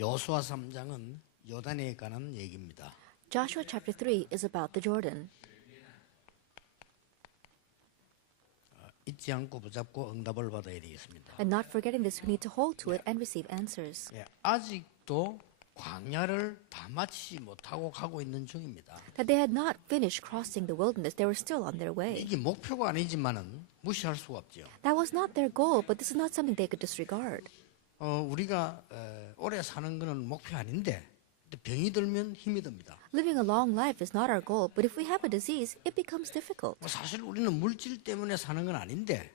여호수아 3장은 요단에 관한 얘기입니다. Joshua chapter 3 is about the Jordan. 잊지 않고 붙잡고 응답을 받아야 되겠습니다. And not forgetting this, we need to hold to it and receive answers. 예, 아직도 광야를 다 마치지 못하고 가고 있는 중입니다. That they had not finished crossing the wilderness, they were still on their way. 이게 목표가 아니지만은 무시할 수가 없죠. That was not their goal, but this is not something they could disregard. 우리가 오래 사는 거는 목표 아닌데 병이 들면 힘이 듭니다. Living a long life is not our goal, but if we have a disease, it becomes difficult. 사실 우리는 물질 때문에 사는 건 아닌데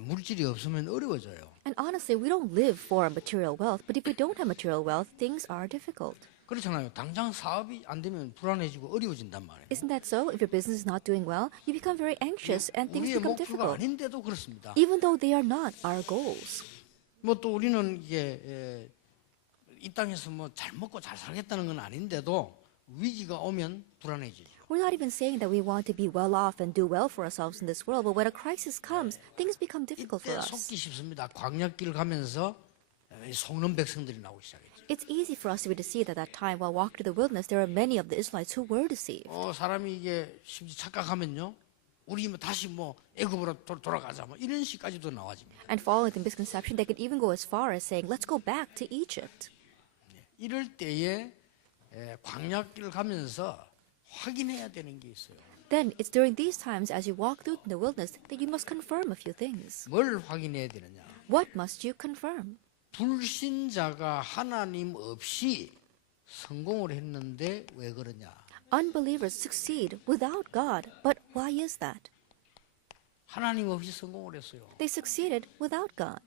물질이 없으면 어려워져요. And honestly, we don't live for material wealth, but if we don't have material wealth, things are difficult. 그렇잖아요. 당장 사업이 안 되면 불안해지고 어려워진단 말이에요. Isn't that so? If your business is not doing well, you become very anxious and things 우리의 become 목표가 difficult, 아닌데도 그렇습니다. even though they are not our goals. 뭐 또 우리는 이게 이 땅에서 뭐 잘 먹고 잘 살겠다는 건 아닌데도 위기가 오면 불안해지죠. We're not even saying that we want to be well off and do well for ourselves in this world, but when a crisis comes, things become difficult for 이때 us. 속기 쉽습니다. 광야길 가면서 속는 백성들이 나오기 시작했죠. It's easy for us to be deceived at that time. While walking through the wilderness, there are many of the Israelites who were deceived. 사람이 이게 심지 착각하면요, 우리 뭐 다시 뭐 애굽으로 돌아가자 뭐 이런 식까지도 나와집니다. And following the misconception, they could even go as far as saying, let's go back to Egypt. 이럴 때에 광야길 가면서 확인해야 되는 게 있어요. Then it's during these times, as you walk through the wilderness, that you must confirm a few things. 뭘 확인해야 되느냐? What must you confirm? 불신자가 하나님 없이 성공을 했는데 왜 그러냐? Unbelievers succeed without God, but why is that? 하나님 없이 성공을 했어요. They succeeded without God.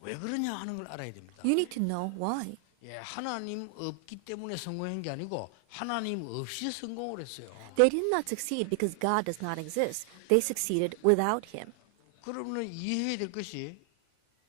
왜 그러냐 하는 걸 알아야 됩니다. You need to know why. 예, 하나님 없기 때문에 성공한 게 아니고 하나님 없이 성공을 했어요. They did not succeed because God does not exist. They succeeded without Him. 그러면 이해해야 될 것이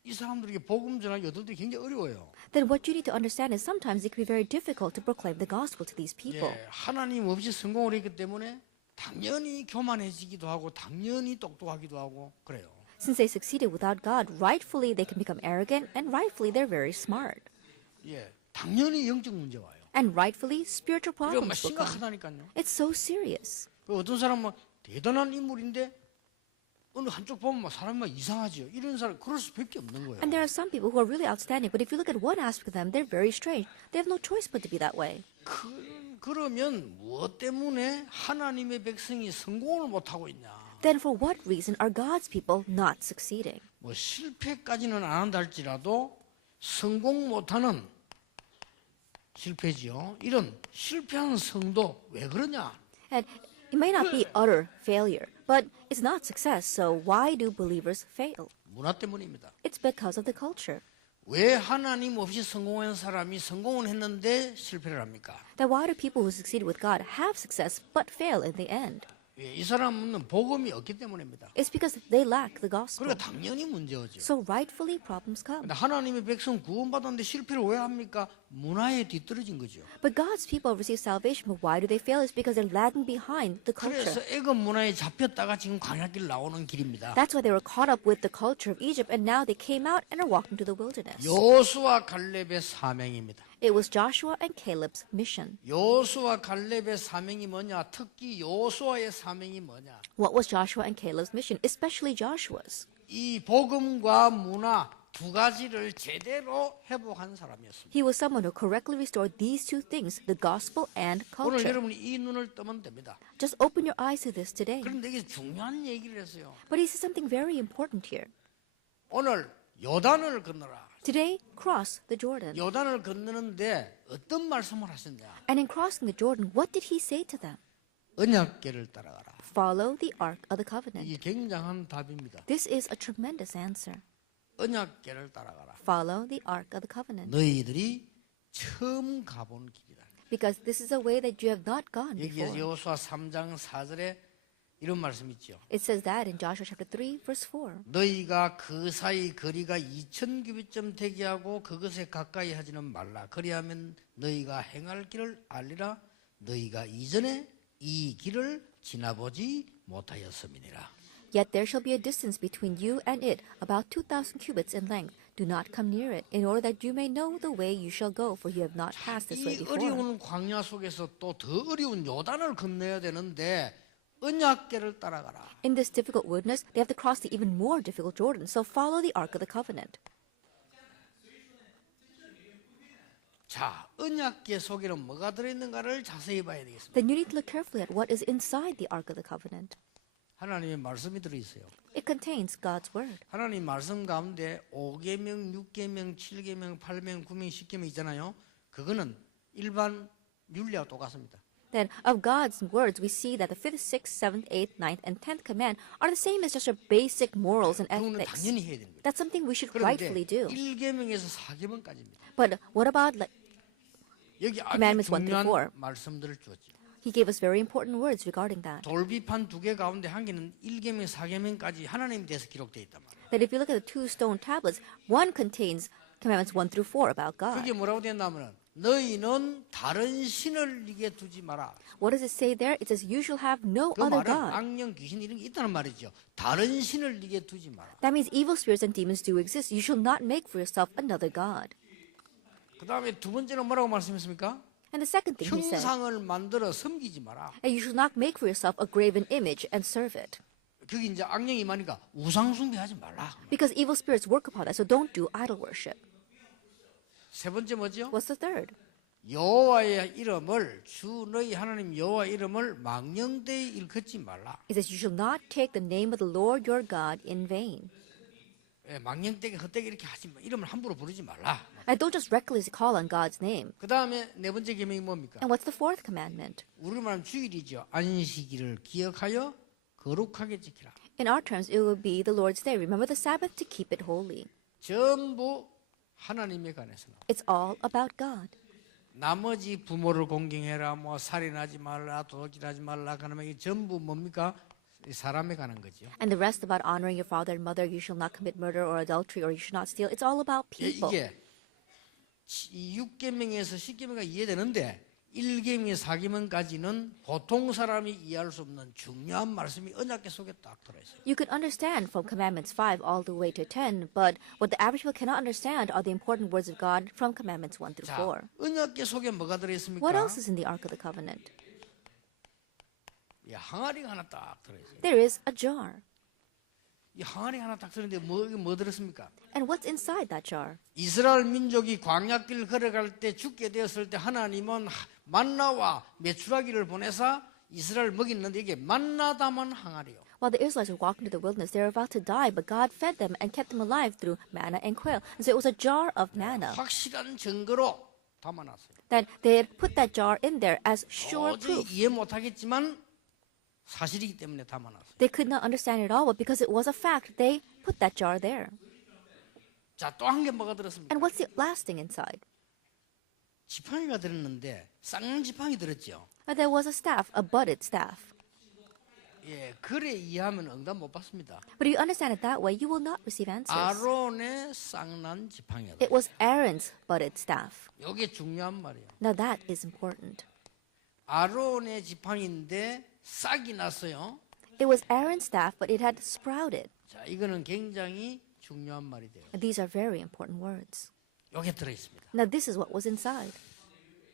이 사람들에게 복음 전하기 어떨 때 굉장히 어려워요. Then what you need to understand is sometimes it can be very difficult to proclaim the gospel to these people. 예, 하나님 없이 성공을 했기 때문에 당연히 교만해지기도 하고 당연히 똑똑하기도 하고 그래요. Since they succeeded without God, rightfully they can become arrogant, and rightfully they're very smart. 예, 당연히 영적 문제 와요. And rightfully spiritual 이거 막 problems will come. 심각하다니까요. It's so serious. 어떤 사람은 대단한 인물인데 어느 한쪽 보면 막 사람이 막 이상하지요. 이런 사람 그럴 수밖에 없는 거예요. And there are some people who are really outstanding, but if you look at one aspect of them, they're very strange. They have no choice but to be that way. 그러면 무엇 때문에 하나님의 백성이 성공을 못 하고 있냐? Then for what reason are God's people not succeeding? 뭐 실패까지는 안 한다 할지라도 성공 못하는 실패지요. 이런 실패한 성도 왜 그러냐? And it may not be utter failure, but it's not success. So why do believers fail? 문화 때문입니다. It's because of the culture. 왜 하나님 없이 성공한 사람이 성공을 했는데 실패를 합니까? Then why do people who succeed with God have success but fail in the end? 예, 이 사람은 복음이 없기 때문입니다. It's because they lack the gospel. 그러니까 당연히 문제죠. So rightfully problems come. 근데 하나님의 백성 구원받았는데 실패를 왜 합니까? 문화에 뒤떨어진 거죠. But God's people receive salvation, but why do they fail? It's because they're lagging behind the 그래서 culture. 애굽 문화에 잡혔다가 지금 광야길 나오는 길입니다. That's why they were caught up with the culture of Egypt, and now they came out and are walking to the wilderness. 여호수아 갈렙의 사명입니다. It was Joshua and Caleb's mission. 여호수아 갈렙의 사명이 뭐냐? 특히 여호수아의 사명이 뭐냐? What was Joshua and Caleb's mission, especially Joshua's? 이 복음과 문화 두 가지를 제대로 회복한 사람이었습니다. He was someone who correctly restored these two things, the gospel and 오늘 culture. 여러분이 이 눈을 뜨면 됩니다. Just open your eyes to this today. 그런데 이게 중요한 얘기를 했어요. But he says something very important here. 오늘 요단을 건너라. Today, cross the Jordan. 요단을 건너는데 어떤 말씀을 하셨냐? And in crossing the Jordan, what did he say to them? 언약궤를 따라가라. Follow the Ark of the Covenant. 이게 굉장한 답입니다. This is a tremendous answer. 언약궤를 따라가라. Follow the Ark of the Covenant. 너희들이 처음 가본 길이다. Because this is a way that you have not gone 여기에서 before. 여호수아 3장 4절에 이런 말씀 있죠. It says that in Joshua chapter 3, verse 4. 너희가 그 사이 거리가 2000규빗쯤 되게 하고 그것에 가까이 하지는 말라. 그리하면 너희가 행할 길을 알리라. 너희가 이전에 이 길을 지나보지 못하였음이니라. Yet there shall be a distance between you and it, about 2,000 cubits in length. Do not come near it, in order that you may know the way you shall go, for you have not passed this way 이 before. 어려운 광야 속에서 또 더 어려운 요단을 건너야 되는데 언약궤를 따라가라. In this difficult wilderness, they have to cross the even more difficult Jordan, so follow the Ark of the Covenant. 자, 언약궤 속에는 뭐가 들어있는가를 자세히 봐야 되겠습니다. Then you need to look carefully at what is inside the Ark of the Covenant. 하나님의 말씀이 들어있어요. It contains God's Word. 하나님 말씀 가운데 5계명, 6계명, 7계명, 8계명, 9계명, 10계명 있잖아요. 그거는 일반 율례와 똑같습니다. Then, of God's words, we see that the 5th, 6th, 7th, 8th, 9th, and 10th command are the same as just your basic morals and 그거는 ethics. 당연히 해야 됩니다. That's something we should 그런데 rightfully do. 1계명에서 4계명까지입니다. But what about, 여기 아주 Commandments 1 through 중요한 4. 말씀들을 주었죠. he gave us very important words regarding that. 돌비판 2개 가운데 한 개는 1계명, 4계명까지 하나님에 대해서 기록되어 있단 말이에요. That if you look at the two stone tablets, one contains commandments 1 through 4 about God. 그게 뭐라고 되어 있냐면 너희는 다른 신을 네게 두지 마라. What does it say there? It says, you shall have no 그 other 말은 God. 악령, 귀신 이런 게 있다는 말이죠. 다른 신을 네게 두지 마라. That means evil spirits and demons do exist. You shall not make for yourself another God. 그 다음에 두 번째는 뭐라고 말씀했습니까? And the second thing he said, 형상을 만들어 섬기지 마라. and you shall not make for yourself a graven image and serve it. 그게 이제 악령이 많으니까 우상 숭배하지 말라. Because evil spirits work upon that, so don't do idol worship. 세 번째 뭐죠? What's the third? 여호와의 이름을 주 너희 하나님 여호와 이름을 망령되이 일컫지 말라. It says, you shall not take the name of the Lord your God in vain. 예, 망령되게 헛되게 이렇게 하지 마. 이름을 함부로 부르지 말라. And don't just recklessly call on God's name. 그 다음에 네 번째 계명이 뭡니까? And what's the fourth commandment? 우리로 말하면 주일이죠. 안식일을 기억하여 거룩하게 지키라. In our terms, it will be the Lord's day. Remember the Sabbath to keep it holy. 전부 하나님에 관해서 나와. It's all about God. 나머지 부모를 공경해라, 뭐 살인하지 말라, 도둑질하지 말라, 그러면 이 전부 뭡니까? 사람에 관한 거죠. And the rest about honoring your father and mother, you shall not commit murder or adultery or you should not steal. It's all about people. 이게 6계명에서 10계명가 이해되는데 1계명, 4계명까지는 보통 사람이 이해할 수 없는 중요한 말씀이 언약궤 속에 딱 들어있어요. You could understand from commandments 5 all the way to 10, but what the average people cannot understand are the important words of God from commandments 1 through 자, 4. 언약궤 속에 뭐가 들어있습니까? What else is in the Ark of the Covenant? 이 항아리가 하나 딱 들어있어요. There is a jar. 이 항아리 하나 딱 들었는데 뭐 들었습니까? And what's inside that jar? 이스라엘 민족이 광야길 걸어갈 때 죽게 되었을 때 하나님은 만나와 메추라기를 보내사 이스라엘 먹이는데 이게 만나 담은 항아리요. While the Israelites were walking to the wilderness, they were about to die, but God fed them and kept them alive through manna and quail. And so it was a jar of manna 확실한 증거로 담아놨어요. that they had put that jar in there as sure 도저히 proof. 이해 못하겠지만 사실이기 때문에 담아놨어요. They could not understand it all, but because it was a fact, they put that jar there. 자, 또 한 개 뭐가 들었습니까? And what's the last thing inside? 지팡이가 들었는데 쌍 지팡이 들었죠. There was a staff, a budded staff. 예, 그래 이해하면 응답 못 받습니다. But if you understand it that way, you will not receive answers. 아론의 쌍난 지팡이다. It was Aaron's budded staff. 이게 중요한 말이에요. Now that is important. 아론의 지팡이인데 싹이 났어요. It was Aaron's staff, but it had sprouted. 자, 이거는 굉장히 중요한 말이 돼요. And these are very important words. 여기에 들어 있습니다. Now this is what was inside.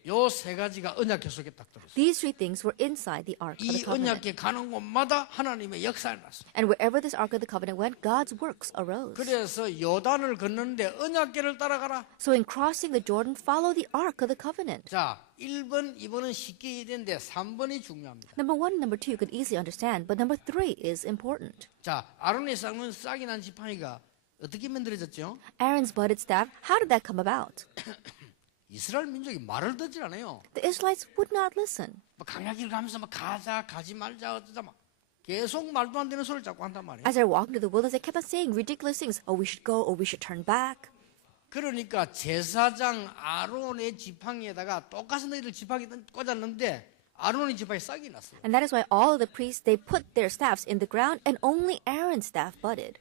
요 세 가지가 언약궤 속에 딱 들어 있어요. These three things were inside the Ark of the 이 Covenant. 언약궤 가는 곳마다 하나님의 역사가 났어요. And wherever this Ark of the Covenant went, God's works arose. 그래서 요단을 걷는데 언약궤를 따라가라. So in crossing the Jordan, follow the Ark of the Covenant. 자, 1번, 2번은 쉽게 이해되는데 3번이 중요합니다. Number 1 and number 2 you could easily understand, but number 3 is important. 자, 아론의 쌍은 싹이 난 지팡이가 어떻게 만들어졌죠? Aaron's budded staff, how did that come about? 이스라엘 민족이 말을 듣질 않아요. The Israelites would not listen. 뭐 강야길 가면서 막 가자, 가지 말자, 어쩌자 막 계속 말도 안 되는 소리를 자꾸 한단 말이에요. As they were walking to the wilderness, they kept on saying ridiculous things. Oh, we should go, or we should turn back. 그러니까 제사장 아론의 지팡이에다가 똑같은 너희들 지팡이 꽂았는데 아론의 지팡이 싹이 났어요. And that is why all of the priests, they put their staffs in the ground, and only Aaron's staff budded.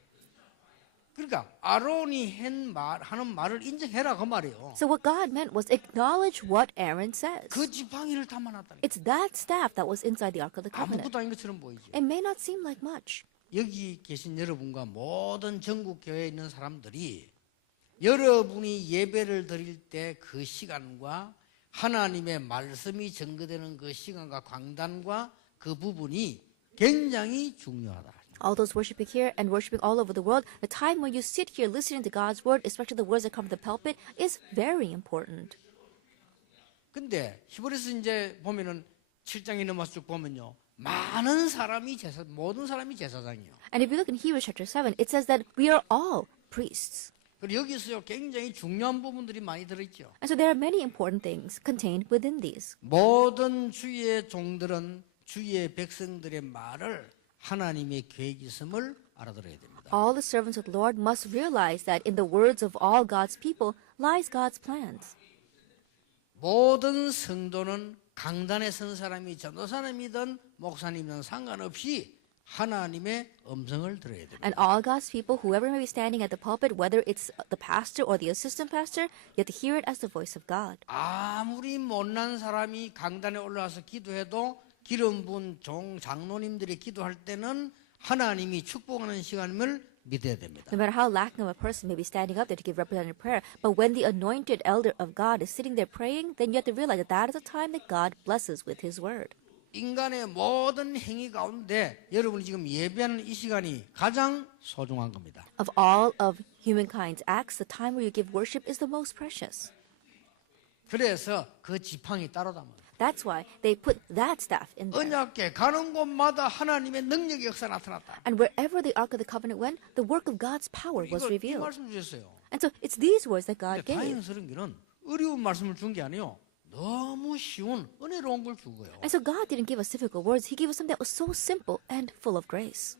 그러니까 아론이 하는 말을 인정해라 그 말이에요. So what God meant was acknowledge what Aaron says. 그 지팡이를 담아놨다니까. It's that staff that was inside the Ark of the Covenant. 아무것도 아닌 것처럼 보이죠. It may not seem like much. 여기 계신 여러분과 모든 전국 교회에 있는 사람들이 여러분이 예배를 드릴 때 그 시간과 하나님의 말씀이 전거되는 그 시간과 광단과 그 부분이 굉장히 중요하다. All those worshiping here and worshiping all over the world, the time when you sit here listening to God's word, especially the words that come from the pulpit, is very important. 근데 히브리서 이제 보면은 7장에 넘어서 쭉 보면요. 많은 사람이 모든 사람이 제사장이요. And if you look in Hebrews chapter 7, it says that we are all priests. 그리고 여기서요. 굉장히 중요한 부분들이 많이 들어있죠. And so there are many important things contained within these. 모든 주의 종들은 주의 백성들의 말을 하나님의 계획이 있음을 알아들어야 됩니다. All the servants of the Lord must realize that in the words of all God's people lies God's plans. 모든 성도는 강단에 선 사람이 전도사님이든 목사님이든 상관없이 하나님의 음성을 들어야 됩니다. And all God's people, whoever may be standing at the pulpit, whether it's the pastor or the assistant pastor, you have to hear it as the voice of God. 아무리 못난 사람이 강단에 올라와서 기도해도 기름 부은 장로님들이 기도할 때는 하나님이 축복하는 시간임을 믿어야 됩니다. No matter how lacking of a person may be standing up there to give representative prayer, but when the anointed elder of God is sitting there praying, then you have to realize that that is the time that God blesses with His word. 인간의 모든 행위 가운데 여러분이 지금 예배하는 이 시간이 가장 소중한 겁니다. Of all of humankind's acts, the time where you give worship is the most precious. 그래서 그 지팡이 따로 담아요. That's why they put that staff in there. 언약궤 가는 곳마다 하나님의 능력의 역사 나타났다. And wherever the Ark of the Covenant went, the work of God's power was 이 revealed. 말씀 주셨어요. And so it's these words that God 근데 gave. 다행스러운 게는 어려운 말씀을 준 게 아니에요. 너무 쉬운 은혜로운 걸 준 거예요. And so God didn't give us difficult words. He gave us something that was so simple and full of grace.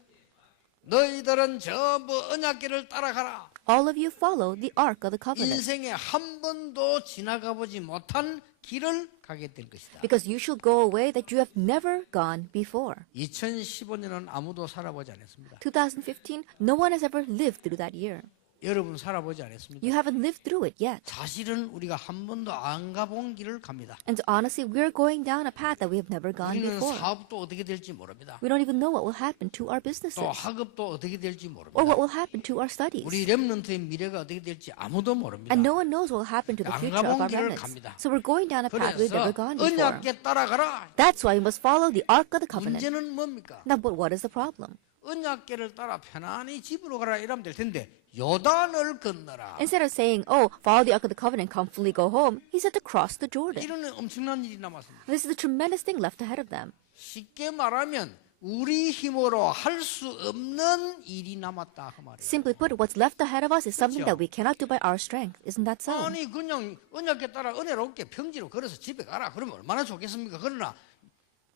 너희들은 전부 언약궤를 따라가라. All of you follow the Ark of the Covenant, 인생에 한 번도 지나가 보지 못한 길을 가게 될 것이다. because you shall go away that you have never gone before. 2015년은 아무도 살아보지 않았습니다. 2015, no one has ever lived through that year. 여러분 살아보지 않았습니다. You haven't lived through it yet. 사실은 우리가 한 번도 안 가본 길을 갑니다. And honestly, we're going down a path that we have never gone 우리는 before. 사업도 어떻게 될지 모릅니다. We don't even know what will happen to our 또 businesses 학업도 어떻게 될지 or 모릅니다. what will happen to our studies. 우리 렘넌트의 미래가 어떻게 될지 아무도 모릅니다. And no one knows what will happen to the 안 future of 가본 our 길을 remnants. 갑니다. So we're going down a path we've 그래서 never gone before. 언약궤 따라가라. That's why we must follow the Ark of the Covenant. 문제는 뭡니까? Now, but what is the problem? 언약궤를 따라 편안히 집으로 가라 이러면 될 텐데 요단을 건너라. Instead of saying, oh, follow the Ark of the Covenant, comfortably go home, he said to cross the Jordan. 이런 엄청난 일이 남았습니다. This is a tremendous thing left ahead of them. 쉽게 말하면 우리 힘으로 할 수 없는 일이 남았다 그 말이에요. Simply put, what's left ahead of us is something 그렇죠. that we cannot do by our strength. Isn't that so? 아니 그냥 언약궤 따라 은혜롭게 평지로 걸어서 집에 가라. 그러면 얼마나 좋겠습니까? 그러나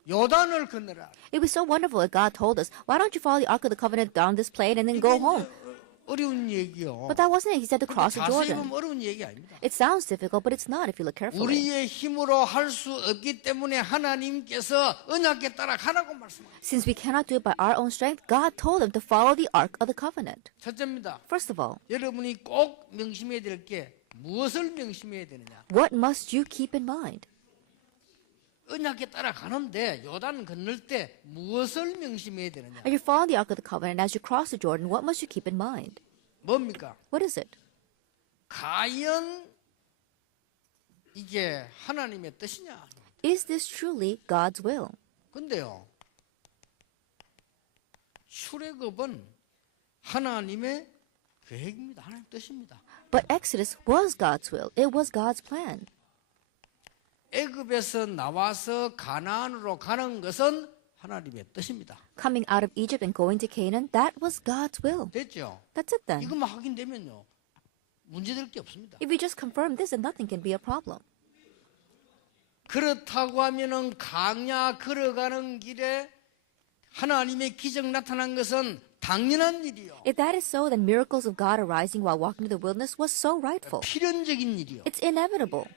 요단을 건너라. It was so wonderful that God told us, why don't you follow the Ark of the Covenant down this plain and then go home? 어려운 얘기요. But that wasn't it. He said to cross the 자세히 Jordan. 보면 어려운 얘기 아닙니다. It sounds difficult, but it's not if you look carefully. 우리의 힘으로 할 수 없기 때문에 하나님께서 언약궤 따라 가라고 말씀합니다. Since we cannot do it by our own strength, God told them to follow the Ark of the Covenant. 첫째입니다. First of all, 여러분이 꼭 명심해야 될 게 무엇을 명심해야 되느냐? what must you keep in mind? 언약궤 따라 가는데 요단 건널 때 무엇을 명심해야 되느냐? As you follow the Ark of the Covenant, as you cross the Jordan, what must you keep in mind? 뭡니까? What is it? 과연 이게 하나님의 뜻이냐? Is this truly God's will? 근데요. 출애굽은 하나님의 계획입니다. 하나님의 뜻입니다. But Exodus was God's will. It was God's plan. 애굽에서 나와서 가나안으로 가는 것은 하나님의 뜻입니다. Coming out of Egypt and going to Canaan, that was God's will. 됐죠? That's it then. 이것만 확인되면요. 문제될 게 없습니다. If we just confirm this, then nothing can be a problem. 그렇다고 하면은 강야 걸어가는 길에 하나님의 기적 나타난 것은 당연한 일이요. If that is so, then miracles of God arising while walking through the wilderness was so rightful. 필연적인 일이요. It's inevitable.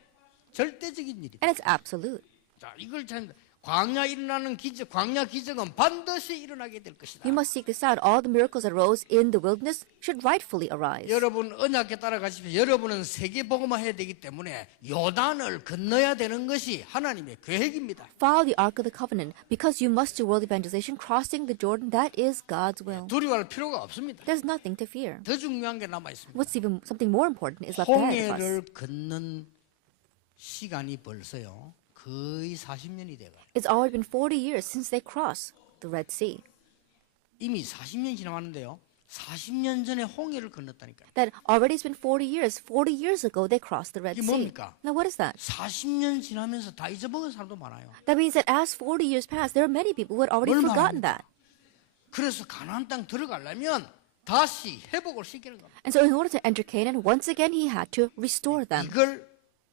절대적인 일이다. And it's absolute. 자, 이걸 참 광야 일어나는 기적, 광야 기적은 반드시 일어나게 될 것이다. You must seek this out. All the miracles that arose in the wilderness should rightfully arise. 여러분 언약에 따라가십시오. 여러분은 세계 복음화해야 되기 때문에 요단을 건너야 되는 것이 하나님의 계획입니다. Follow the Ark of the Covenant. Because you must do world evangelization, crossing the Jordan, that is God's will. 두려워할 필요가 없습니다. There's nothing to fear. 더 중요한 게 남아 있습니다. What's even something more important is left ahead of us. 홍해를 걷는 시간이 벌써요. 거의 40년이 돼가요. It's already been 40 years since they crossed the Red Sea. 이미 40년 지나왔는데요. 40년 전에 홍해를 건넜다니까요. That already has been 40 years. 40 years ago, they crossed the Red 이게 Sea. 뭡니까? Now, what is that? 40년 지나면서 다 잊어먹은 사람도 많아요. That means that as 40 years passed, there are many people who had already 뭘 forgotten 말합니까? that. 그래서 가나안 땅 들어가려면 다시 회복을 시키는 겁니다. And so, in order to enter Canaan, once again, he had to restore them. 이걸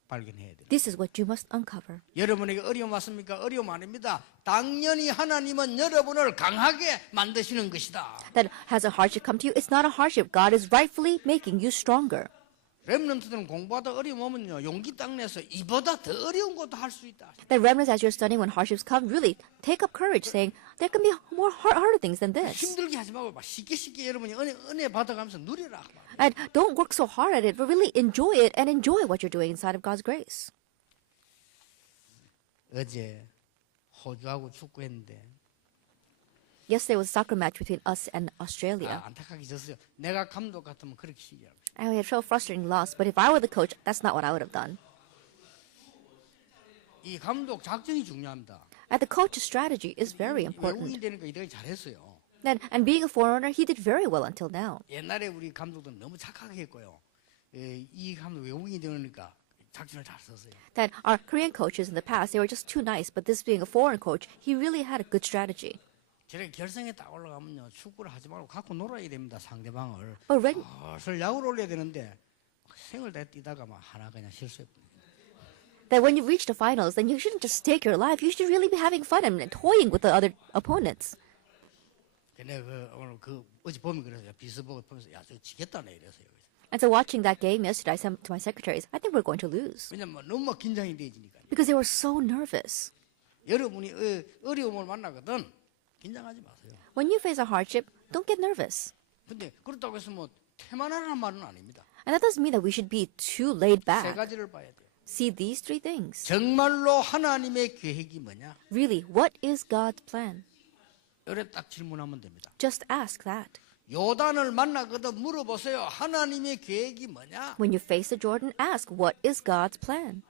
발견해야 돼요. This is what you must uncover. 여러분에게 어려움 왔습니까? 어려움 아닙니다. 당연히 하나님은 여러분을 강하게 만드시는 것이다. That has a hardship come to you, it's not a hardship. God is rightfully making you stronger. 렘넌트들은 공부하다 어려움 오면요, 용기 딱 내서 이보다 더 어려운 것도 할 수 있다. That remnants, as you're studying, when hardships come, really take up courage, saying there can be more harder things than this. 힘들게 하지 말고 막 쉽게 여러분이 은혜 받아가면서 누리라. And don't work so hard at it, but really enjoy it and enjoy what you're doing inside of God's grace. 어제 호주하고 축구했는데 Yesterday was a soccer match between us and Australia. 안타깝게 졌어요. 내가 감독 같으면 그렇게 시기하고. And we had a frustrating loss, but if I were the coach, that's not what I would have done. 이 감독 작전이 중요합니다. And the coach's strategy is very 외국인 important. 되니까 이들이 잘했어요. And being a foreigner, he did very well until now. 옛날에 우리 감독들은 너무 착하게 했고요. 이 감독 외국인이 되니까 작전을 잘 썼어요. That our Korean coaches in the past, they were just too nice, but this being a foreign coach, he really had a good strategy. 저렇게 결승에 딱 올라가면요, 축구를 하지 말고 갖고 놀아야 됩니다, 상대방을. But when, 야구를 올려야 되는데 생을 다 뛰다가 막 하나 그냥 실수했거든요. that when you reach the finals, then you shouldn't just take your life. You should really be having fun and toying with the other opponents. 근데 오늘 어제 보면 그래서요, 비스보고 보면서 야, 저 지겠다네 이래서요. And so watching that game yesterday, I said to my secretaries, I think we're going to lose. 왜냐면 너무 긴장이 되지니까. Because they were so nervous. 여러분이 어려움을 만나거든 긴장하지 마세요. When you face a hardship, don't get nervous. 근데 그렇다고 해서 뭐 태만하라는 말은 아닙니다. And that doesn't mean that we should be too laid 세 back. 가지를 봐야 돼요. See these three things. 정말로 하나님의 계획이 뭐냐? Really, what is God's plan? 이래 딱 질문하면 됩니다. Just ask that. 요단을 만나거든 물어보세요. 하나님의 계획이 뭐냐? When you face the Jordan, ask, what is God's plan?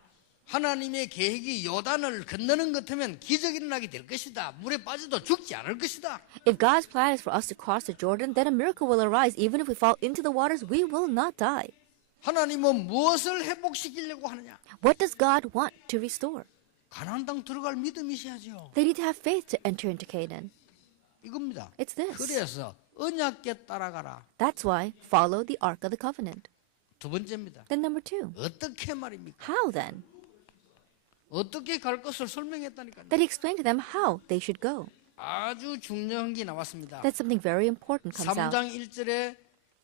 하나님의 계획이 요단을 건너는 것 같으면 기적이 일어나게 될 것이다. 물에 빠져도 죽지 않을 것이다. If God's plan is for us to cross the Jordan, then a miracle will arise. Even if we fall into the waters, we will not die. 하나님은 무엇을 회복시키려고 하느냐? What does God want to restore? 가나안 땅 들어갈 믿음이 있어야죠. They need to have faith to enter into Canaan. 이겁니다. It's this. 그래서 언약궤 따라가라. That's why follow the Ark of the Covenant. 두 번째입니다. Then number two, 어떻게 말입니까? how then? 어떻게 갈 것을 설명했다니까요. That he explained to them how they should go. 아주 중요한 게 나왔습니다. That something very important comes out. 3장 1절에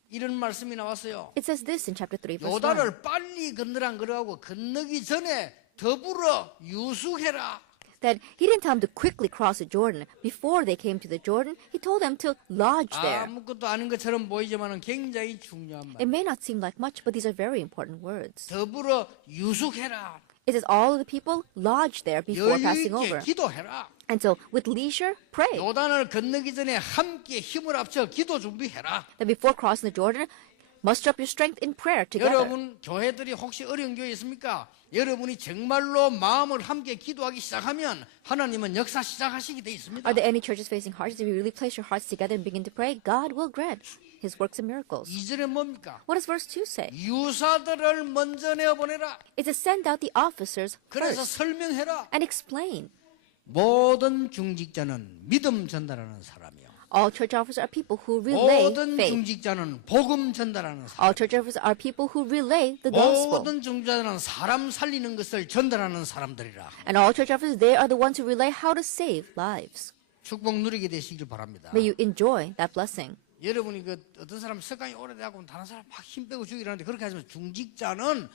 이런 말씀이 나왔어요. It says this in chapter 3, verse 1. 요단을 빨리 건너란 그러고 건너기 전에 더불어 유숙해라. That he didn't tell them to quickly cross the Jordan. Before they came to the Jordan, he told them to lodge there. 아무것도 아닌 것처럼 보이지만 굉장히 중요한 말. It may not seem like much, but these are very important words. 더불어 유숙해라. It says all of the people lodge there before 여유 passing 있게 over. 기도해라. And so, with leisure, pray. 요단을 건너기 전에 함께 힘을 합쳐 기도 준비해라. That before crossing the Jordan, muster up your strength in prayer together. 여러분 교회들이 혹시 어려운 교회 있습니까? 여러분이 정말로 마음을 함께 기도하기 시작하면 하나님은 역사 시작하시게 돼 있습니다. Are there any churches facing hardships? If you really place your hearts together and begin to pray, God will grant his works and miracles. 2절에 뭡니까? What does verse 2 say? 유사들을 먼저 내어보내라. It's to send out the officers 그래서 first 설명해라. and explain. 모든 중직자는 믿음 전달하는 사람이요. All church officers are people who relay 모든 faith. 중직자는 복음 전달하는 사람. All church officers are people who relay the gospel. 모든 중직자는 사람 살리는 것을 전달하는 사람들이라. And all church officers, they are the ones who relay how to save lives. 축복 누리게 되시길 바랍니다. May you enjoy that blessing. 여러분이 어떤 사람 습관이 오래되고 다른 사람 막 힘 빼고 죽이라는데 그렇게 하지만 중직자는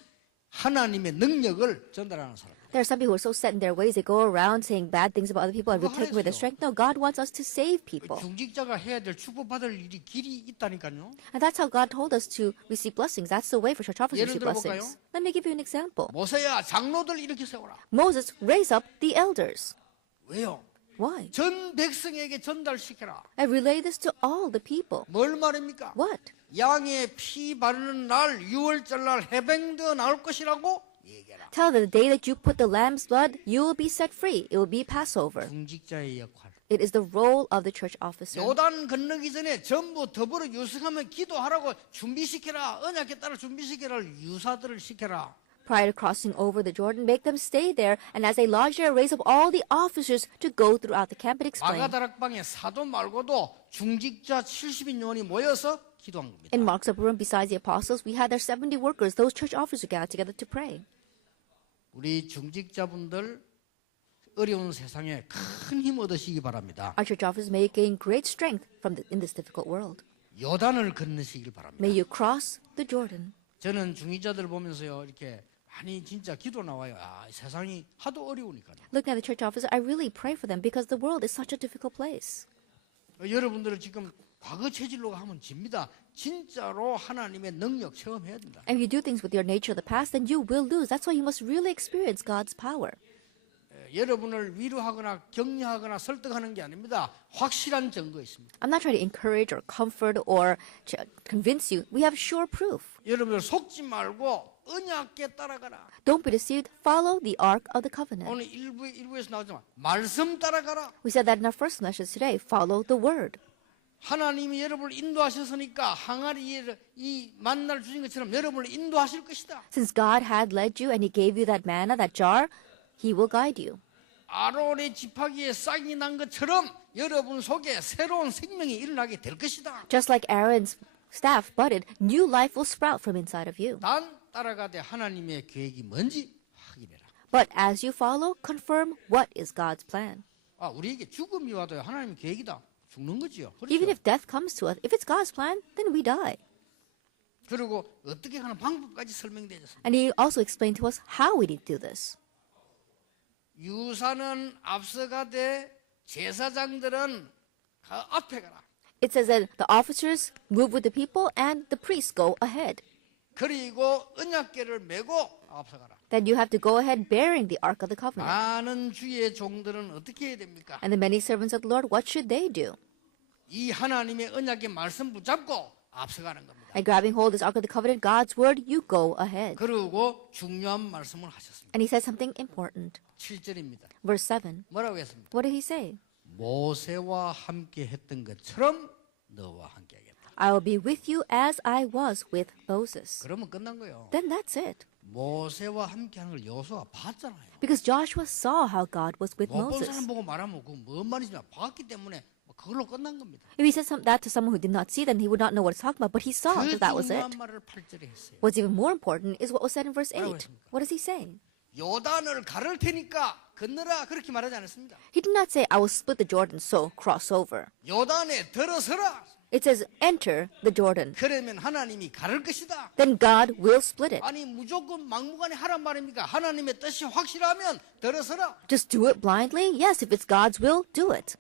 하나님의 능력을 전달하는 사람. There are some people who are so set in their ways, they go around saying bad things about other people and 그거 take away their 하랬어요. strength. No, God wants us to save people. 중직자가 해야 될 축복받을 일이 길이 있다니까요. And that's how God told us to receive blessings. That's the way for church officers to 예를 receive 들어볼까요? blessings. Let me give you an example. 모세야 장로들 이렇게 세워라. Moses raised up the elders. 왜요? Why? 전 백성에게 전달시켜라. And relay this to all the people. 뭘 말입니까? What? 양의 피 바르는 날 6월절 날 해병되어 나올 것이라고 얘기해라. Tell them the day that you put the lamb's blood, you will be set free. It will be Passover. 중직자의 역할. It is the role of the church officer. 요단 건너기 전에 전부 더불어 유숙하며 기도하라고 준비시켜라. 언약에 따라 준비시켜라. 유사들을 시켜라. Prior to crossing over the Jordan, make them stay there, and as they lodge there, raise up all the officers to go throughout the camp and explain. 마가다락방에 사도 말고도 중직자 70인 요원이 모여서 기도한 겁니다. In Mark's upper room, besides the apostles, we had their 70 workers, those church officers who gathered together to pray. 우리 중직자분들 어려운 세상에 큰 힘 얻으시기 바랍니다. Our church officers may gain great strength in this difficult world. 요단을 건너시길 바랍니다. May you cross the Jordan. 저는 중직자들 보면서요 이렇게 많이 진짜 기도 나와요. 아, 세상이 하도 어려우니까요. Looking at the church officers, I really pray for them because the world is such a difficult place. 여러분들은 지금 과거 체질로 하면 집니다. 진짜로 하나님의 능력 체험해야 된다. And if you do things with your nature of the past, then you will lose. That's why you must really experience God's power. 여러분을 위로하거나 격려하거나 설득하는 게 아닙니다. 확실한 증거 있습니다. I'm not trying to encourage or comfort or convince you. We have sure proof. 여러분들 속지 말고 언약에 따라가라. Don't be deceived. Follow the Ark of the Covenant. 오늘 일부에서 나오지만 말씀 따라가라. We said that in our first message today. Follow the Word. 하나님이 여러분을 인도하셨으니까 항아리에 이 만나를 주신 것처럼 여러분을 인도하실 것이다. Since God had led you and He gave you that manna, that jar, He will guide you. 아론의 지팡이에 싹이 난 것처럼 여러분 속에 새로운 생명이 일어나게 될 것이다. Just like Aaron's staff budded, new life will sprout from inside of you. 난 따라가되 하나님의 계획이 뭔지 확인해라. But as you follow, confirm what is God's plan. 아, 우리에게 죽음이 와도 하나님의 계획이다. 죽는 거지요. Even 그렇죠? if death comes to us, if it's God's plan, then we die. 그리고 어떻게 하는 방법까지 설명되었습니다. And He also explained to us how we need to do this. 유사는 앞서가되 제사장들은 앞에 가라. It says that the officers move with the people and the priests go ahead. 그리고 언약궤를 메고 앞서가라. Then you have to go ahead bearing the Ark of the Covenant. 많은 주의 종들은 어떻게 해야 됩니까? And the many servants of the Lord, what should they do? 이 하나님의 언약의 말씀 붙잡고 앞서가는 겁니다. And grabbing hold of this Ark of the Covenant, God's word, you go ahead. 그리고 중요한 말씀을 하셨습니다. And He said something important. 7절입니다. Verse 7. 뭐라고 했습니까? What did He say? 모세와 함께 했던 것처럼 너와 함께 하겠다. I will be with you as I was with Moses. 그러면 끝난 거예요. Then that's it. 모세와 함께 하는 걸 여호수아가 봤잖아요. Because Joshua saw how God was with 못 본 Moses. 사람 보고 말하면 그건 뭔 말이지만 봤기 때문에 그걸로 끝난 겁니다. If he said that to someone who did not see, then he would not know what it's talking about. But he saw 그 that that was it. 중요한 말을 8절에 했어요. What's even more important is what was said in verse 8. 뭐라고 했습니까? What does he say? 요단을 가를 테니까 건너라 그렇게 말하지 않았습니다. He did not say, I will split the Jordan, so cross over. 요단에 들어서라. It says, enter the Jordan. 그러면 하나님이 가를 것이다. Then God will split it. 아니 무조건 막무가내 하란 말입니까? 하나님의 뜻이 확실하면 들어서라. Just do it blindly? Yes, if it's God's will, do it.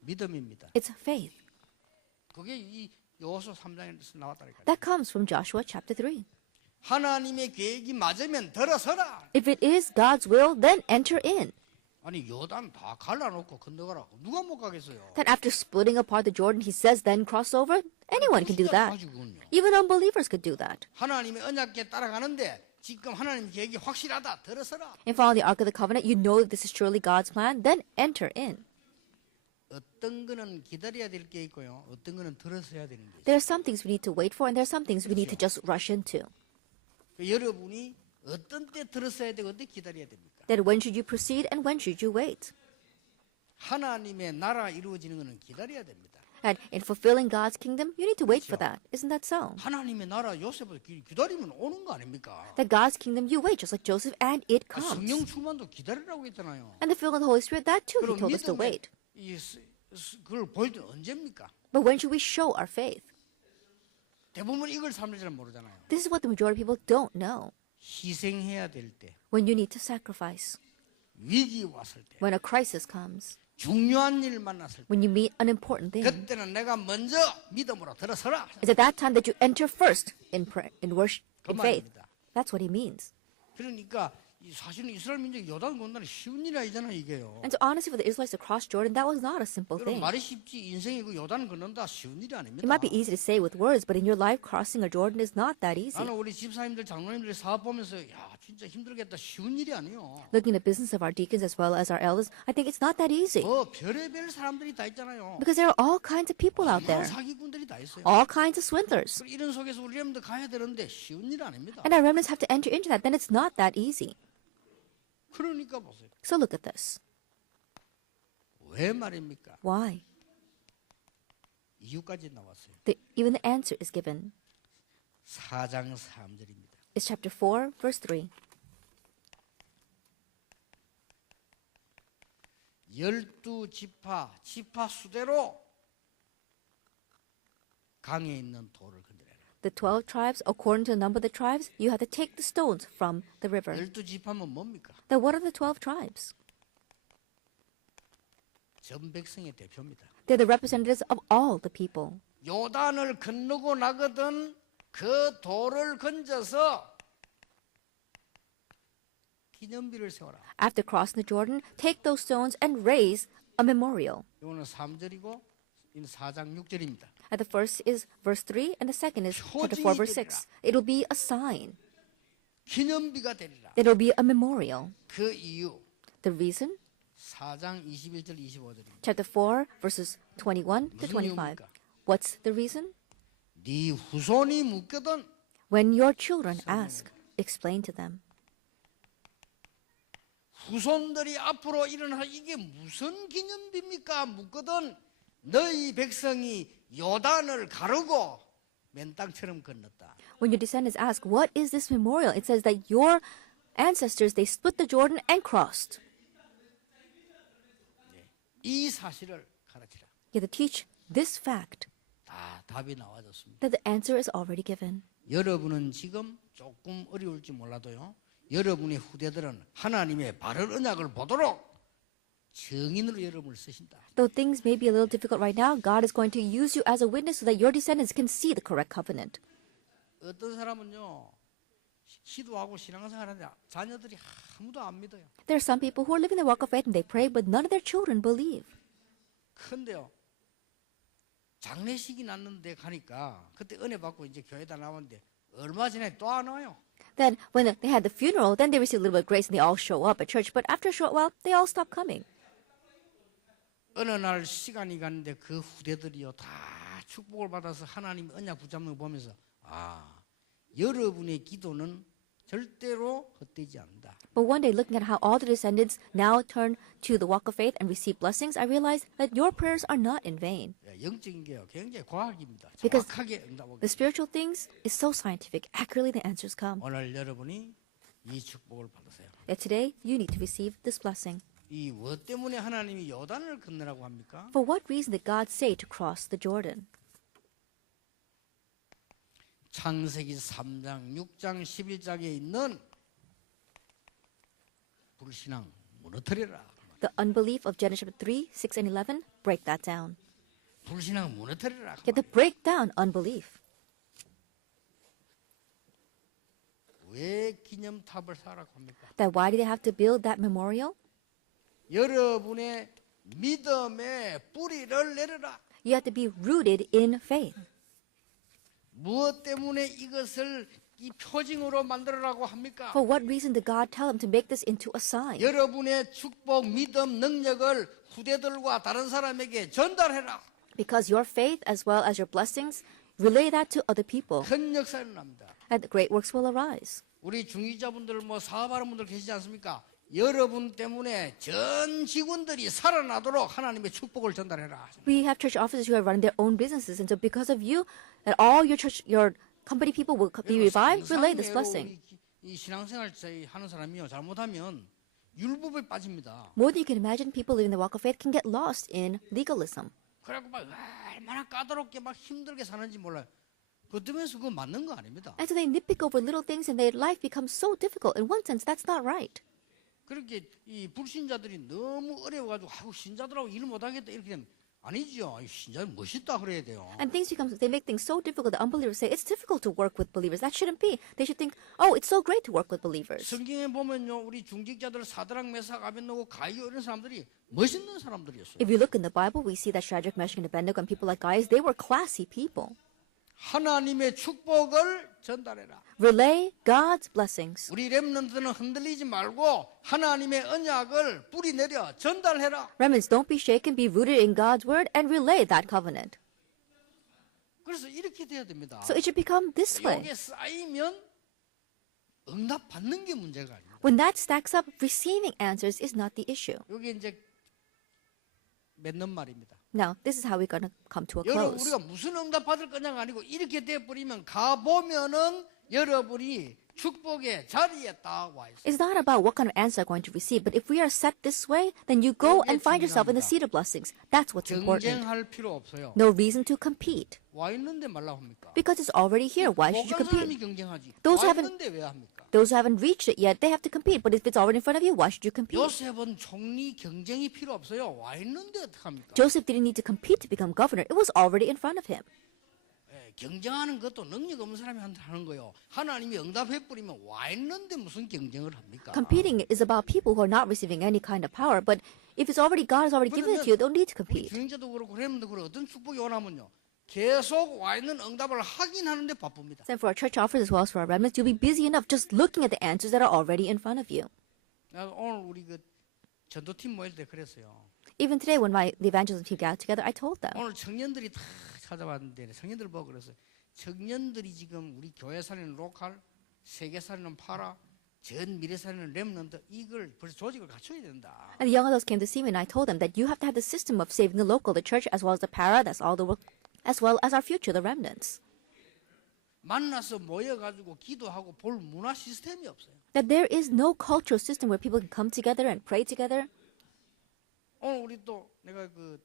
믿음입니다. It's faith. 그게 이 여호수아 3장에서 나왔다니까요. That comes from Joshua chapter 3. 하나님의 계획이 맞으면 들어서라. If it is God's will, then enter in. 아니 요단 다 갈라놓고 건너가라. 누가 못 가겠어요? Then after splitting apart the Jordan, he says, then cross over? Anyone can do that. 가지고는요. Even unbelievers could do that. 하나님의 언약에 따라가는데 지금 하나님 계획이 확실하다. 들어서라. In following the Ark of the Covenant, you know that this is surely God's plan, then enter in. 어떤 거는 기다려야 될 게 있고요. 어떤 거는 들어서야 되는 게 있어요. There are some things we need to wait for, and there are some things we need to just rush into. 여러분이 어떤 때 들어서야 되고 어떤 때 기다려야 됩니까? Then when should you proceed and when should you wait? 하나님의 나라 이루어지는 것은 기다려야 됩니다. And in fulfilling God's kingdom, you need to wait for that. Isn't that so? 하나님의 나라 요셉을 기다리면 오는 거 아닙니까? That God's kingdom you wait, just like Joseph, and it 성령 comes. 충만도 기다리라고 했잖아요. And the filling of the Holy Spirit, that too, he 그럼 told us to 믿음의 wait. 그걸 보여줄 언제입니까? But when should we show our faith? 대부분 이걸 사람들이 잘 모르잖아요. This is what the majority of people don't know. 희생해야 될 때, When you need to sacrifice, 위기 왔을 때, when a crisis comes, 중요한 일 만났을 때, when you meet an important thing, 그때는 내가 먼저 믿음으로 들어서라. it's at that time that you enter first in prayer, in worship, 그 in faith. 말입니다. That's what he means. 그러니까 사실은 이스라엘 민족이 요단 건너는 쉬운 일이 아니잖아요, 이게요. And so honestly, for the Israelites to cross Jordan, that was not a simple 여러분 thing. 말이 쉽지 인생이 그 요단 건넌다 쉬운 일이 아닙니다. It might be easy to say with words, but in your life, crossing a Jordan is not that easy. 나는 우리 집사님들, 장로님들 사업 보면서 야 진짜 힘들겠다 쉬운 일이 아니에요. Looking at the business of our deacons as well as our elders, I think it's not that easy. 별의별 사람들이 다 있잖아요. Because there are all kinds of people out there, 사기꾼들이 다 있어요. all kinds of swindlers. 이런 속에서 우리 렘도 가야 되는데 쉬운 일 아닙니다. And our remnants have to enter into that, then it's not that easy. 그러니까 보세요. So look at this. 왜 말입니까? Why? 이유까지 나왔어요. Even the answer is given. 4장 3절입니다. It's chapter 4, verse 3. 12지파 지파 수대로 강에 있는 돌을 건드려라. The 12 tribes, according to the number of the tribes, you have to take the stones from the river. 12지파면 뭡니까? Then what are the 12 tribes? 전 백성의 대표입니다. They're the representatives of all the people. 요단을 건너고 나거든 그 돌을 건져서 기념비를 세워라. After crossing the Jordan, take those stones and raise a memorial. 이거는 3절이고 이는 4장 6절입니다. And the first is verse 3, and the second is chapter 4, verse 6. It'll be a sign. 기념비가 되리라. It'll be a memorial. 그 이유 The reason? 4장 21절 25절입니다. Chapter 4, verses 21 to 무슨 25. 이유입니까? What's the reason? 네 후손이 묻거든 When your children ask, explain to them. 후손들이 앞으로 일어날 이게 무슨 기념비입니까? 묻거든 너희 백성이 요단을 가르고 맨 땅처럼 건넜다. When your descendants ask, what is this memorial? It says that your ancestors, they split the Jordan and crossed. 이 사실을 가르치라. You have to teach this fact, 다 답이 나와졌습니다. that the answer is already given. 여러분은 지금 조금 어려울지 몰라도요. 여러분의 후대들은 하나님의 바른 언약을 보도록 증인으로 여러분을 쓰신다. Though things may be a little difficult right now, God is going to use you as a witness so that your descendants can see the correct covenant. 어떤 사람은요. 기도하고 신앙생활하는데 자녀들이 아무도 안 믿어요. There are some people who are living the walk of faith and they pray, but none of their children believe. 근데요. 장례식이 났는데 가니까 그때 은혜 받고 이제 교회다 나왔는데 얼마 전에 또 안 와요. Then, when they had the funeral, then they received a little bit of grace and they all show up at church. But after a short while, they all stop coming. 어느 날 시간이 갔는데 그 후대들이요 다 축복을 받아서 하나님 언약 붙잡는 거 보면서 여러분의 기도는 절대로 헛되지 않는다. But one day, looking at how all the descendants now turn to the walk of faith and receive blessings, I realized that your prayers are not in vain. 영적인 게요 굉장히 과학입니다. Because 정확하게 응답하고 the spiritual things is so scientific. Accurately, the answers come. 오늘 여러분이 이 축복을 받으세요. That today, you need to receive this blessing. 이 뭐 때문에 하나님이 요단을 건너라고 합니까? For what reason did God say to cross the Jordan? 창세기 3장, 6장, 11장에 있는 불신앙 무너뜨려라. The unbelief of Genesis 3, 6, and 11, break that down. 불신앙 무너뜨려라. You have to break down unbelief. 왜 기념탑을 쌓으라고 합니까? That why did they have to build that memorial? 여러분의 믿음의 뿌리를 내려라. You have to be rooted in faith. 무엇 때문에 이것을 이 표징으로 만들어라고 합니까? For what reason did God tell them to make this into a sign? 여러분의 축복, 믿음, 능력을 후대들과 다른 사람에게 전달해라. Because your faith as well as your blessings, relay that to other people. 큰 역사가 일어납니다. And the great works will arise. 우리 중위자분들 사업하는 분들 계시지 않습니까? 여러분 때문에 전 직원들이 살아나도록 하나님의 축복을 전달해라. We have church officers who are running their own businesses, and so because of you, that all your church, your company people will be revived, relay this blessing. 이 신앙생활 하는 사람이요 잘못하면 율법에 빠집니다. More than you can imagine, people living the walk of faith can get lost in legalism. 그래갖고 막 얼마나 까다롭게 막 힘들게 사는지 몰라요. 그것 때문에 그거 맞는 거 아닙니다. And so they nitpick over little things and their life becomes so difficult. In one sense, that's not right. 그렇게 이 불신자들이 너무 어려워가지고 아우 신자들하고 일 못하겠다 이렇게 되면 아니죠. 신자는 멋있다 그래야 돼요. And they make things so difficult that unbelievers say it's difficult to work with believers. That shouldn't be. They should think, oh, it's so great to work with believers. 성경에 보면요, 우리 중직자들 사드락 메삭 아벤노고 가이오 이런 사람들이 멋있는 사람들이었어요. If you look in the Bible, we see that Shadrach, Meshach, and Abednego and people like Gaius, they were classy people. 하나님의 축복을 전달해라. Relay God's blessings. 우리 렘넌트는 흔들리지 말고 하나님의 언약을 뿌리 내려 전달해라. Remnants, don't be shaken, be rooted in God's word, and relay that covenant. 그래서 이렇게 돼야 됩니다. So it should become this way. 이게 쌓이면 응답 받는 게 문제가 아닙니다. When that stacks up, receiving answers is not the issue. 이게 이제 맺는 말입니다. Now, this is how we're going to come to a 여러분 close. 우리가 무슨 응답 받을 거냐가 아니고 이렇게 돼 버리면 가 보면은 여러분이 축복의 자리에 딱 와 있어요. It's not about what kind of answer you're going to receive, but if we are set this way, then you go and find yourself in the seat of blessings. That's what's important. 경쟁할 필요 없어요. No reason to compete. 와 있는데 말라고 합니까? Because it's already here. Why should you 못 간 사람이 compete? 경쟁하지. Those 와 haven't- 있는데 왜 합니까? Those who haven't reached it yet, they have to compete. But if it's already in front of you, why should you compete? 요셉은 총리 경쟁이 필요 없어요. 와 있는데 어떡합니까? Joseph didn't need to compete to become governor. It was already in front of him. 예, 경쟁하는 것도 능력 없는 사람이 하는 거예요. 하나님이 응답해 버리면 와 있는데 무슨 경쟁을 합니까? Competing is about people who are not receiving any kind of power. But if it's already God has already given it to you, don't need to 우리 compete. 주행자도 그렇고 렘도 그렇고 어떤 축복이 오나면요. 계속 와 있는 응답을 확인하는데 바쁩니다. And for our church offers as well as for our remnants, you'll be busy enough just looking at the answers that are already in front of you. 나 오늘 우리 그 전도팀 모일 때 그랬어요. Even today, when the evangelism team got together, I told them. 오늘 청년들이 다 찾아왔는데 청년들 보고 그랬어요. 청년들이 지금 우리 교회 살리는 로컬, 세계 살리는 파라, 전 미래 살리는 렘넌트 이걸 벌써 조직을 갖춰야 된다. And the young adults came to see me, and I told them that you have to have the system of saving the local, the church, as well as the para, that's all the work, as well as our future, the remnants. 만나서 모여가지고 기도하고 볼 문화 시스템이 없어요. That there is no cultural system where people can come together and pray together. 오늘 우리 또 내가 그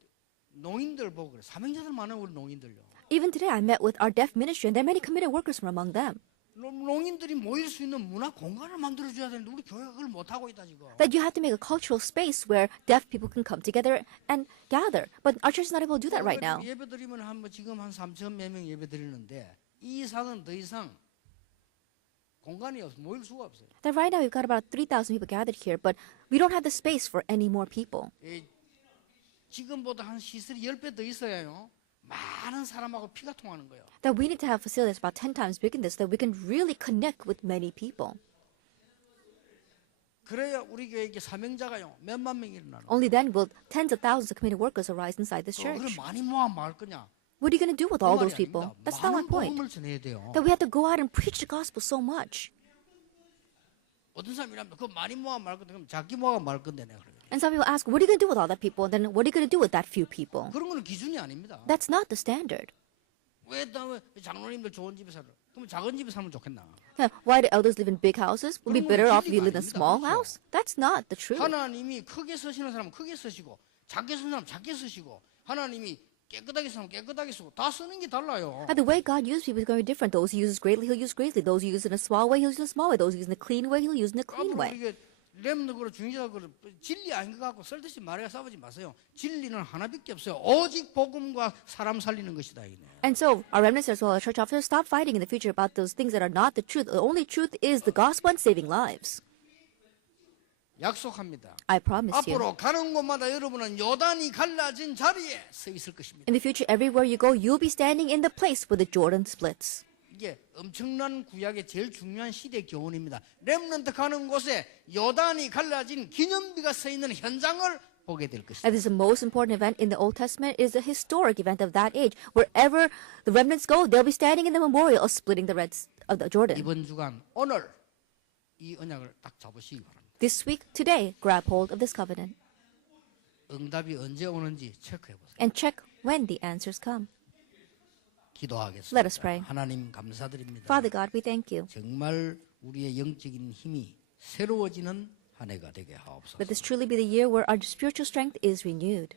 농인들 보고 그래. 사명자들 많아요 우리 농인들요. Even today, I met with our deaf ministry, and there are many committed workers from among them. 농인들이 모일 수 있는 문화 공간을 만들어줘야 되는데 우리 교회가 그걸 못하고 있다 지금. That you have to make a cultural space where deaf people can come together and gather. But our church is not able to do that right now. 예배 드리면 지금 한 3천 몇 명 예배 드리는데 이 이상은 더 이상 공간이 없어 모일 수가 없어요. That right now we've got about 3,000 people gathered here, but we don't have the space for any more people. 지금보다 한 시설이 10배 더 있어야요. 많은 사람하고 피가 통하는 거예요. That we need to have facilities about 10 times bigger than this, so that we can really connect with many people. 그래야 우리 교회에 사명자가요 몇만 명이 일어나는 거예요. Only then will tens of thousands of committed workers arise inside this 그걸 church. 많이 모아 말 거냐? What are you going to do with 그 all 말이 those people? 아닙니다. That's not my 많은 point. 복음을 전해야 돼요. That we have to go out and preach the gospel so much. 어떤 사람이라면 그 많이 모아 말 건데 그럼 작게 모아 말 건데 내가 그래요. And some people ask, what are you going to do with all that people? And then what are you going to do with that few people? 그런 거는 기준이 아닙니다. That's not the standard. 왜 장로님들 좋은 집에 살아? 그럼 작은 집에 살면 좋겠나? Why do elders live in big houses? Would be better off if you live in a 진리가 small 아닙니다. house? That's not the truth. 하나님이 크게 쓰시는 사람은 크게 쓰시고 작게 쓰는 사람은 작게 쓰시고 하나님이 깨끗하게 쓰면 깨끗하게 쓰고 다 쓰는 게 달라요. And the way God uses people is going to be different. Those he uses greatly, he'll use greatly. Those he uses in a small way, he'll use in a small way. Those he uses in a clean way, he'll use in a clean 앞으로 way. 이게 렘너그로 중의자그로 진리 아닌 것 같고 쓸데없이 말해 싸우지 마세요. 진리는 하나밖에 없어요. 오직 복음과 사람 살리는 것이다 이네. And so, our remnants as well as church officers, stop fighting in the future about those things that are not the truth. The only truth is the gospel and saving lives. 약속합니다. I promise you. 앞으로 가는 곳마다 여러분은 요단이 갈라진 자리에 서 있을 것입니다. In the future, everywhere you go, you'll be standing in the place where the Jordan splits. 이게 엄청난 구약의 제일 중요한 시대 교훈입니다. 렘넌트 가는 곳에 요단이 갈라진 기념비가 서 있는 현장을 보게 될 것입니다. And this is the most important event in the Old Testament. It is a historic event of that age. Wherever the remnants go, they'll be standing in the memorial of splitting the of the Jordan. 이번 주간 오늘 이 언약을 딱 잡으시기 바랍니다. This week, today, grab hold of this covenant 응답이 언제 오는지 체크해 보세요. and check when the answers come. 기도하겠습니다. Let us pray. 하나님 감사드립니다. Father God, we thank you 정말 우리의 영적인 힘이 새로워지는 한 해가 되게 하옵소서. that this truly be the year where our spiritual strength is renewed.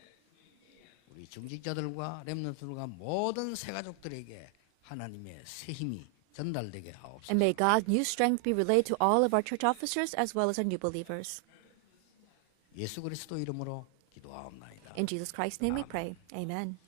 우리 중직자들과 렘넌트들과 모든 새가족들에게 하나님의 새 힘이 전달되게 하옵소서. And may God's new strength be relayed to all of our church officers as well as our new believers. 예수 그리스도 이름으로 기도하옵나이다. In Jesus Christ's name we pray. Amen.